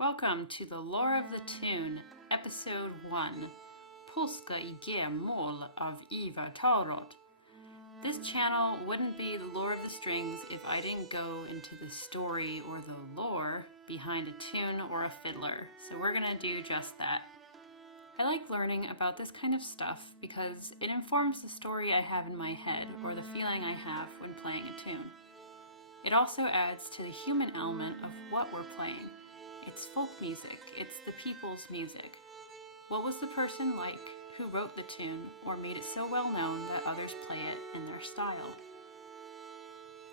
Welcome to the Lore of the Tune, Episode 1, Polska i G-moll of Ivar Tallroth. This channel wouldn't be the lore of the strings if I didn't go into the story or the lore behind a tune or a fiddler, so we're gonna do just that. I like learning about this kind of stuff because it informs the story I have in my head or the feeling I have when playing a tune. It also adds to the human element of what we're playing. It's folk music, it's the people's music. What was the person like who wrote the tune or made it so well known that others play it in their style?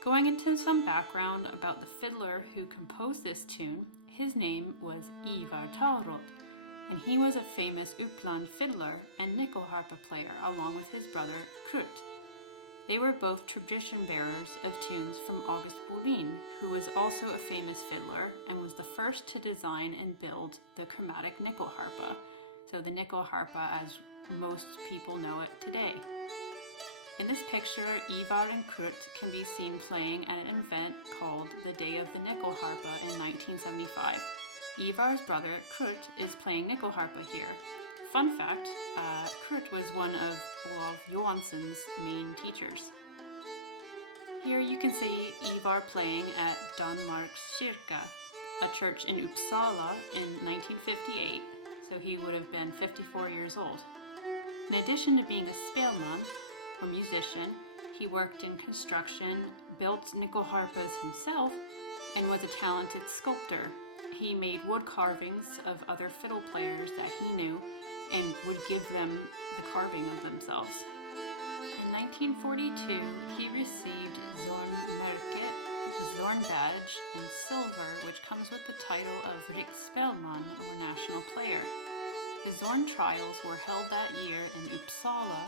Going into some background about the fiddler who composed this tune, his name was Ivar Tallroth, and he was a famous Uppland fiddler and Nyckelharpa player along with his brother Krut. They were both tradition bearers of tunes from August Boulin, who was also a famous fiddler and was the first to design and build the chromatic Nyckelharpa, so the Nyckelharpa as most people know it today. In this picture, Ivar and Krut can be seen playing at an event called the Day of the Nyckelharpa in 1975. Ivar's brother Krut is playing Nyckelharpa here. Fun fact, Krut was one of Olaf Johansson's main teachers. Here you can see Ivar playing at Danmarks Kyrka, a church in Uppsala in 1958, so he would have been 54 years old. In addition to being a spelman, or musician, he worked in construction, built Nyckelharpas himself, and was a talented sculptor. He made wood carvings of other fiddle players that he knew and would give them the carving of themselves. In 1942, he received Zornmerket, the Zorn badge, in silver, which comes with the title of Riksspelman, or National Player. The Zorn trials were held that year in Uppsala,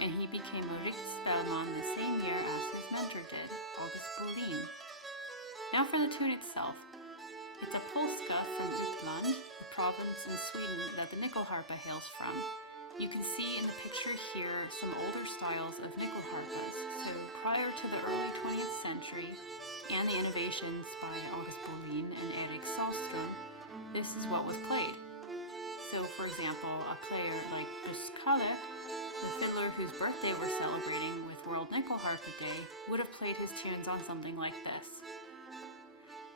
and he became a Riksspelman the same year as his mentor did, August Boulin. Now for the tune itself. It's a Polska from Uppland, the province in Sweden that the Nyckelharpa hails from. You can see in the picture here some older styles of Nyckelharpas. So prior to the early 20th century and the innovations by August Boulin and Erik Sahlström, this is what was played. So for example, a player like Buskalle, the fiddler whose birthday we're celebrating with World Nyckelharpa Day, would have played his tunes on something like this.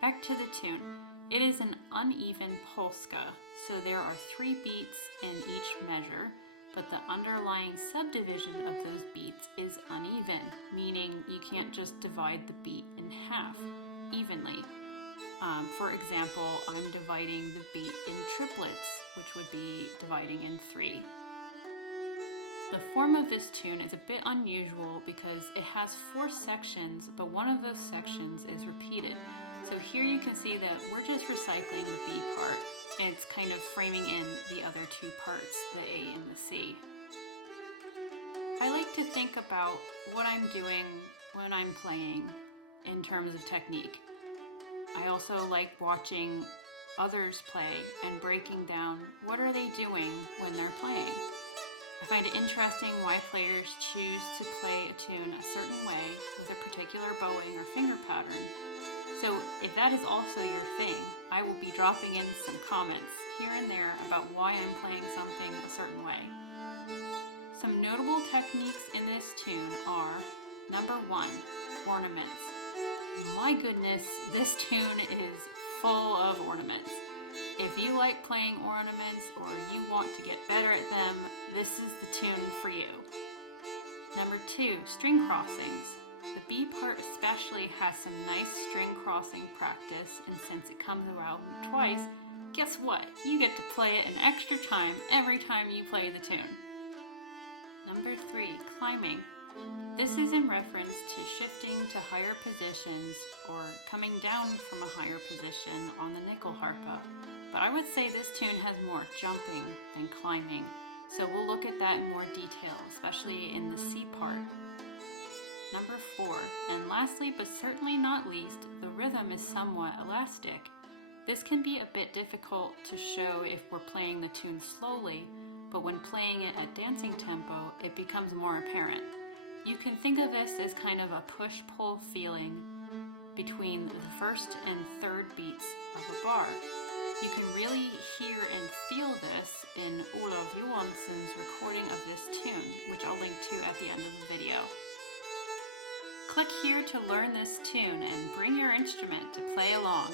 Back to the tune. It is an uneven polska, so there are 3 beats in each measure, but the underlying subdivision of those beats is uneven, meaning you can't just divide the beat in half evenly. For example, I'm dividing the beat in triplets, which would be dividing in 3. The form of this tune is a bit unusual because it has 4 sections, but one of those sections is repeated. So here you can see that we're just recycling the B part, and it's kind of framing in the other 2 parts, the A and the C. I like to think about what I'm doing when I'm playing in terms of technique. I also like watching others play and breaking down what are they doing when they're playing. I find it interesting why players choose to play a tune a certain way with a particular bowing or finger pattern. So if that is also your thing, I will be dropping in some comments here and there about why I'm playing something a certain way. Some notable techniques in this tune are, number 1, ornaments. My goodness, this tune is full of ornaments. If you like playing ornaments or you want to get better at them, this is the tune for you. Number 2, string crossings. The B part especially has some nice string crossing practice, and since it comes around twice, guess what? You get to play it an extra time every time you play the tune. Number 3, climbing. This is in reference to shifting to higher positions or coming down from a higher position on the Nyckelharpa. But I would say this tune has more jumping than climbing, so we'll look at that in more detail, especially in the C part. Number 4, and lastly but certainly not least, the rhythm is somewhat elastic. This can be a bit difficult to show if we're playing the tune slowly, but when playing it at dancing tempo, it becomes more apparent. You can think of this as kind of a push-pull feeling between the first and third beats of a bar. You can really hear and feel this in Olof Johansson's recording of this tune, which I'll link to at the end of the video. Click here to learn this tune and bring your instrument to play along.